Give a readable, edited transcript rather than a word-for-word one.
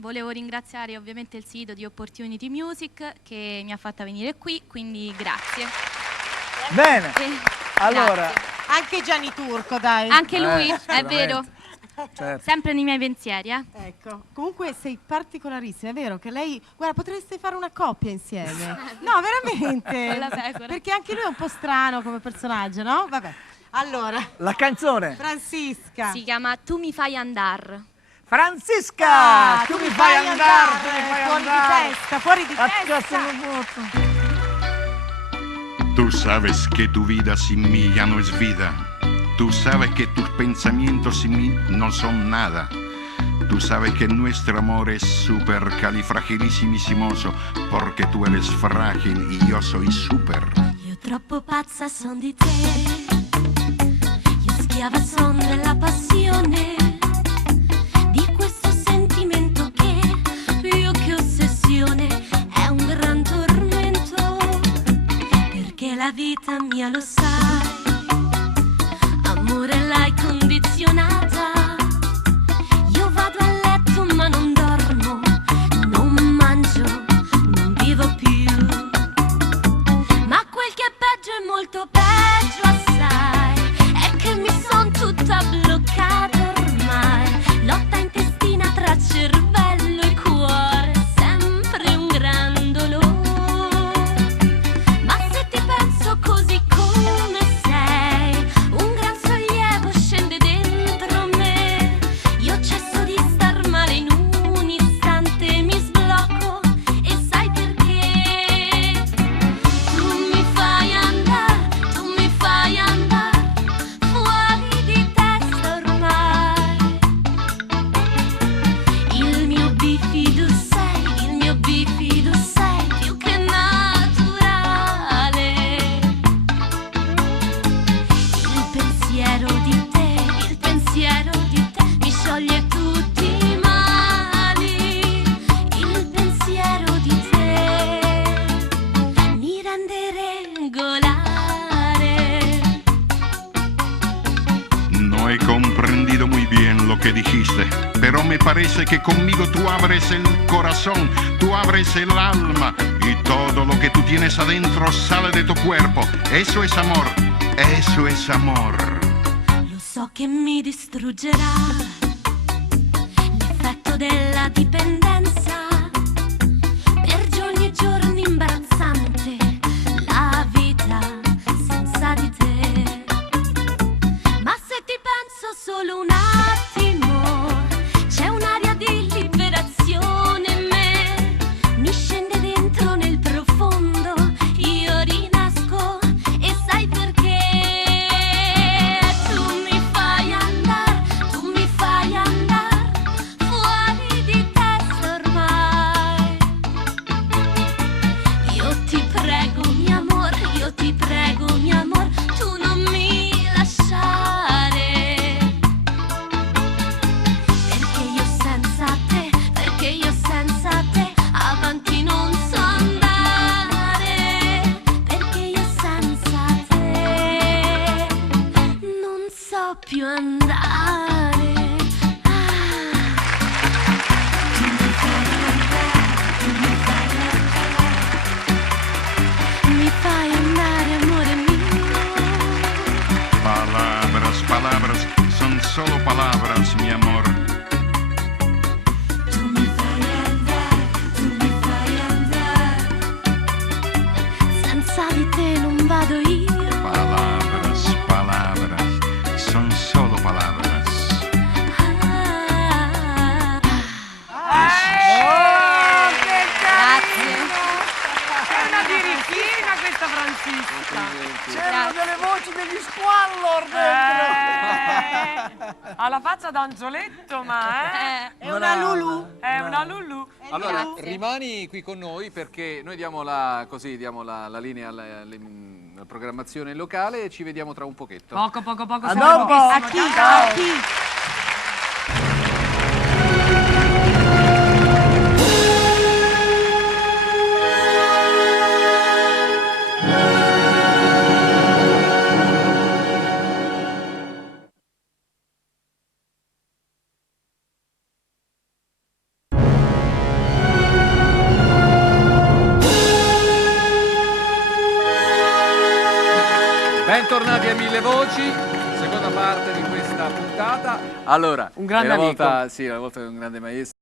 Volevo ringraziare ovviamente il sito di Opportunity Music che mi ha fatta venire qui, quindi grazie. Bene, allora... Grazie. Anche Gianni Turco, dai. Anche lui, è vero. Certo. Sempre nei miei pensieri, Ecco, comunque sei particolarissima, è vero che lei... Guarda, potreste fare una coppia insieme. No, veramente. Con la pecora. Perché anche lui è un po' strano come personaggio, no? Vabbè. Allora, La canzone. Francisca. Si chiama Tu mi fai andar. Francisca, tu mi fai andare, tu mi fai fuori andare. di testa, fuori di testa. Tú sabes que tu vida sin mí ya no es vida. Tú sabes que tus pensamientos sin mí no son nada. Tú sabes que nuestro amor es supercalifragilissimissimoso porque tú eres frágil y yo soy super. Io troppo pazza son di te, io schiava son della passione, di questo sentimento che più che ossessione è un gran tormento, perché la vita mia lo sai, amore l'hai condizionata, io vado a letto ma non dormo, non mangio, non vivo più, ma quel che è peggio è molto peggio assai, è che mi son tutta bloccata ormai, lotta intestina tra cervello e cuore, sempre un gran dolore, ma se ti penso così come sei, un gran sollievo scende dentro me, io cesso di star male in un istante, mi sblocco e sai perché? Tu mi fai andare fuori di testa ormai, il mio bifido sei più che naturale, il pensiero di te mi scioglie tutti i mali, il pensiero di te mi rende regolare. No he comprendido muy bien lo que dijiste, pero me parece que conmigo tú abres el corazón, tú abres el alma y todo lo que tú tienes adentro sale de tu cuerpo. Eso es amor, eso es amor. Lo so che mi distruggerà l'effetto della dipendenza, per giorni e giorni imbarazzante la vita senza di te, ma se ti penso solo un attimo c'è un'aria di liberazione in me, mi scende dentro nel profondo, io rinasco e sai perché? Tu mi fai andare fuori di testa ormai, io ti prego mi amor, tu non mi lasciare, perché io senza te avanti non so andare, perché io senza te non so più andare. Mi fai andare, amore mio. Palabras, palabras, son solo palabras, mi amor. Tu mi fai andare, senza di te non vado io. Palabras, palabras, son solo palabras. È una birichina questa Francisca. C'erano delle voci degli squallor dentro. Ha la faccia d'angioletto, ma È una Lulu. è una Lulu. Allora, Grazie. rimani qui con noi perché noi diamo la linea alla programmazione locale e ci vediamo tra un pochetto. Poco, A siamo dopo. pochissimo. A chi? Ciao. A chi? Bentornati a Mille Voci, seconda parte di questa puntata. Allora, Un grande è la amico. volta, sì, la volta di un grande maestro.